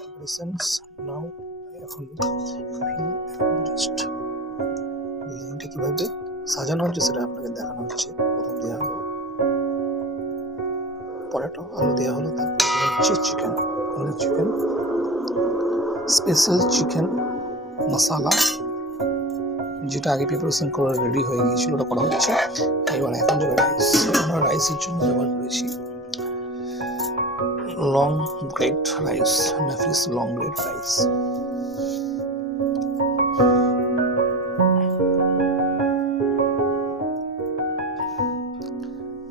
preparations now. এখন জাস্ট বিরিয়ানিটা কিভাবে সাজানো হচ্ছে সেটা আপনাকে দেখানো হচ্ছে। প্রথম দেওয়া হলো পটেটো, আলু দেওয়া হলো, তারপর হচ্ছে চিকেন, স্পেশাল চিকেন মশলা যেটা আগে প্রিপারেশন করে রেডি হয়ে গিয়েছিল ওটা করা হচ্ছে। এবার এখন যাবে রাইস। আমরা রাইসের জন্য ব্যবহার করেছি লং গ্রেড রাইস, নাফিস লং গ্রেড রাইস।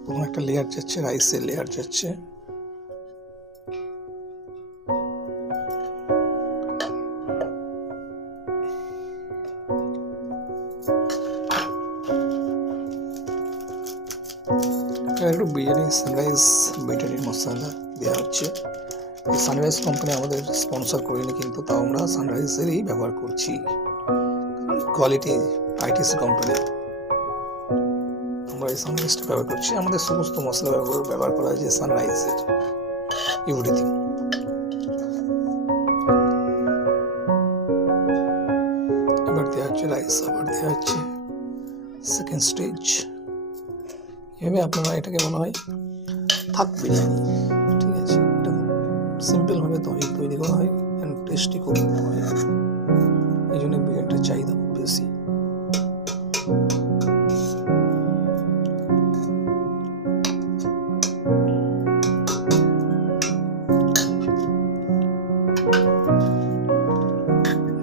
প্রথম একটা লেয়ার যাচ্ছে, রাইসের লেয়ার যাচ্ছে, একটু বিরিয়ানি সানরাইজ বিরিয়ানির মশলা দেওয়া হচ্ছে। সানরাইজ কোম্পানি আমাদের স্পন্সর করিনি, কিন্তু তাও আমরা সানরাইজেরই ব্যবহার করছি, কোয়ালিটি আইটিসি কোম্পানি। আমরা এই সানরাইজটা ব্যবহার করছি, আমাদের সমস্ত মশলা ব্যবহার করা হয়েছে সানরাইজের এভরিথিং। এবার দেওয়া হচ্ছে রাইস, আবার দেওয়া হচ্ছে সেকেন্ড স্টেজ। এভাবে আপনারা এটাকে বলা হয় থাক বিরিয়ানি। ঠিক আছে, এটা খুব সিম্পলভাবে তৈরি করা হয় অ্যান্ড টেস্টি খুব হয়, এই জন্য বিরিয়ানিটার চাহিদা খুব বেশি।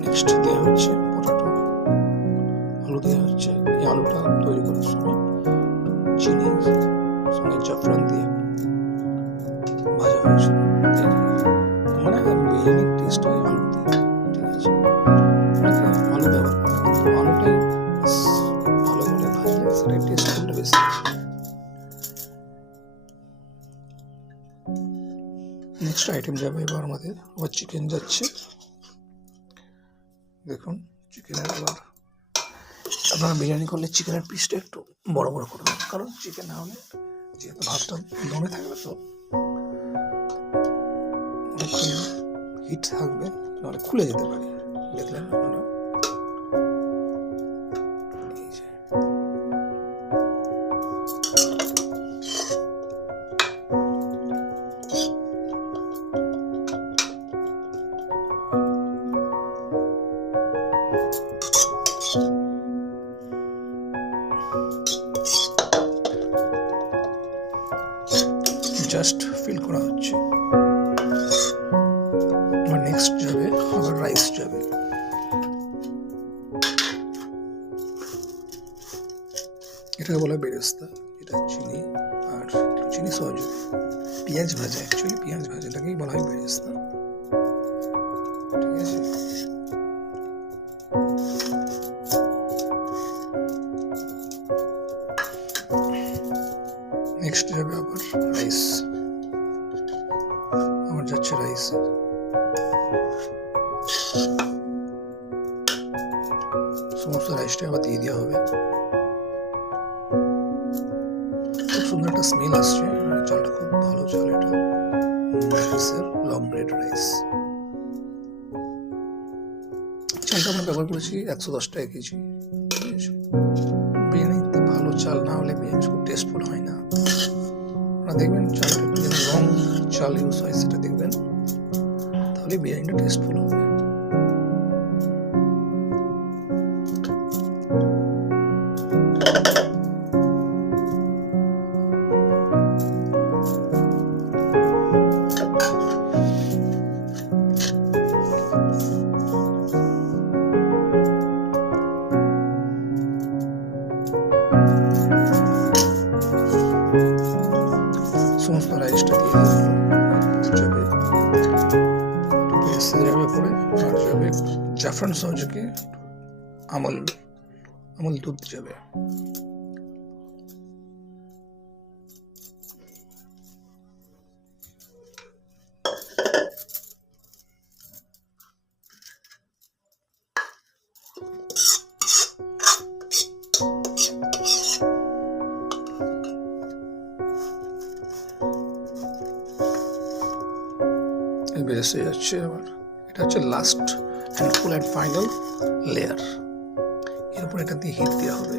নেক্সট দেওয়া হচ্ছে পটেটো, আলু দেওয়া হচ্ছে। এই আলুটা তৈরি করার সময় চিনি সঙ্গে জাফরান দিয়ে ভাজা হয়েছিল, মানে বিরিয়ানির টেস্ট হয় আলু দিয়ে। ঠিক আছে, আলু ব্যবহার করা, কিন্তু আলুটাই ভালো করে ভাজলে সেটাই টেস্টটা বেশি আছে। নেক্সট আইটেম যাবে এবার আমাদের, আবার চিকেন যাচ্ছে। দেখুন চিকেনের আবার আপনারা বিরিয়ানি করলে চিকেনের পিসটা একটু বড় বড় করবেন, কারণ চিকেন না হলে যেহেতু ভাতটা দমে থাকবে তো অনেকক্ষণ হিট থাকবে, নাহলে খুলে যেতে পারে। দেখলেন আপনারা, জাস্ট ফিল করা হচ্ছে। আবার নেক্সট যাবে, আবার রাইস যাবে। এটাকে বলা বেরেস্তা, এটা চিনি আর চিনি সহজ পেঁয়াজ ভাজা, অ্যাকচুয়ালি পেঁয়াজ ভাজাটাকেই বলা হয় বেরেস্তা। ঠিক আছে, নেক্সট যাবে আবার রাইস, আবার যাচ্ছে রাইস। সমস্ত রাইসটা আবার দিয়ে দেওয়া হবে। খুব সুন্দর একটা স্মেল আসছে, চালটা খুব ভালো চাল, এটা রাইসের লং গ্রেড রাইস। চালটা আমরা ব্যবহার করেছি 110 টাকা কেজি। বিরিয়ানিতে ভালো চাল না হলে বিরিয়ানি খুব টেস্টফুল হয় না। আপনারা দেখবেন চালটা একটু যেন রং চাল ইউজ হয় সেটা দেখবেন, তাহলে বিরিয়ানিটা টেস্টফুল হবে। সমস্ত রাইসটা দিয়ে যাবে, যাবে পরে আর যাবে জাফরান সহযোগে আমল দুধ যাবে। বেসে যাচ্ছে আবার। এটা হচ্ছে last and full and final layer. এরপর এটা দিয়ে হিট দেওয়া হবে।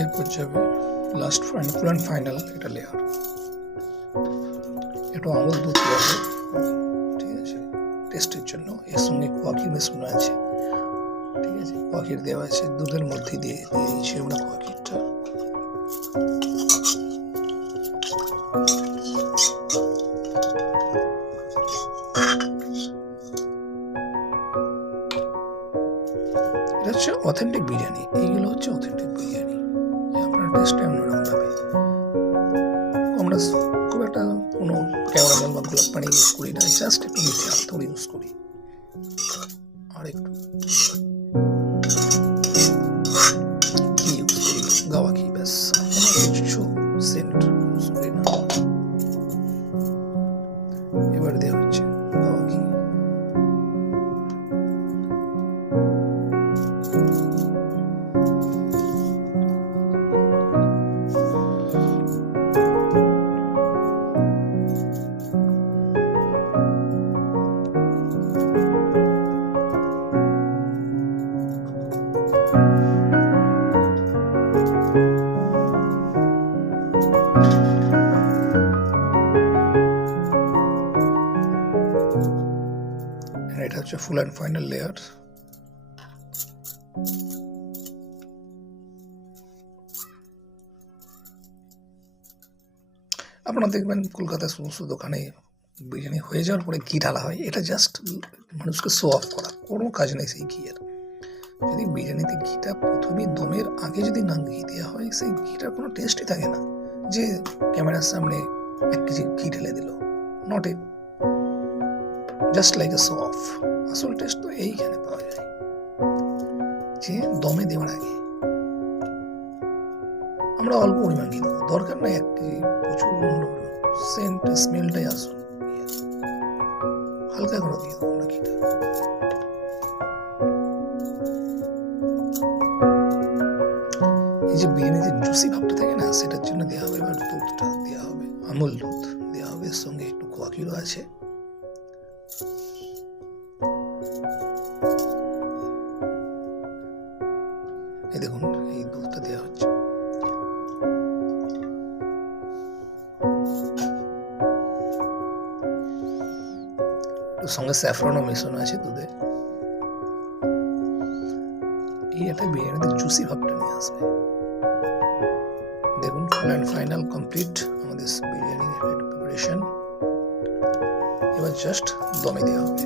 এরপর যাবে লাস্ট ফুল অ্যান্ড ফাইনাল এটা লেয়ার। একটু আমল দুধ দেওয়া হবে, ঠিক আছে, টেস্টের জন্য। এর সঙ্গে কোয়াকির মেশানো আছে, ঠিক আছে, কোয়াকির দেওয়া আছে। দুধের মধ্যে দিয়ে দিয়েছি আমরা কোয়াকিরটা। এটা হচ্ছে অথেন্টিক বিরিয়ানি। এইগুলো হচ্ছে অথেন্টিক বিরিয়ানি। আপনার টেস্টে অন্যরকম হবে। আমরা খুব একটা কোনো ক্যামেরাম্যান বা গোলাপ পানি ইউজ করি না, জাস্ট একটু মিঠে আতর ইউজ করি আর একটু ঘি ইউজ করি, গাওয়া ঘি, ব্যাস। কোনো কিছু সেন্ট ইউজ করি না। এবার দেওয়া হচ্ছে গাওয়া ঘি। এটা হচ্ছে ফুল অ্যান্ড ফাইনাল লেয়ার। আপনারা দেখবেন কলকাতার সমস্ত দোকানে বিরিয়ানি হয়ে যাওয়ার পরে ঘি ঢালা হয়। এটা জাস্ট মানুষকে শো অফ করা, কোনো কাজ নেই সেই ঘিয়ের। যদি বিরিয়ানিতে ঘিটা প্রথমে দমের আগে যদি না ঘি দেওয়া হয়, সেই ঘিটার কোনো টেস্টই থাকে না। যে ক্যামেরার সামনে 1 কেজি ঘি ঢেলে দিল, নট ইট, just like a show off. আসল টেস্ট তো এইখানে পাওয়া যায়, যে দমে দেওয়ার আগে আমরা অল্প পরিমাণ ঘি দেবো, দরকার নাই 1 কেজি প্রচুর সেন্ট স্মেলটাই আসুন, হালকা করে দিয়ে দেবো আমরা ঘিটা। এই যে বিরিয়ানিতে জুসি ভাবটা থাকে না, সেটার জন্য দেওয়া হবে। এবার দুধটা দেওয়া হবে, আমুল দুধ দেওয়া হবে, এর সঙ্গে একটু কোয়াকিরও আছে। এই দেখুন, এই দুধটা দেওয়া হচ্ছে। সঙ্গে স্যাফরনও মেশানো আছে দুধে। এই একটা বিরিয়ানিতে জুসি ভাবটা নিয়ে আসবে। দেখুন, ফুল অ্যান্ড ফাইনাল কমপ্লিট আমাদের বিরিয়ানির প্রিপারেশন। এবার জাস্ট দমে দেওয়া হবে।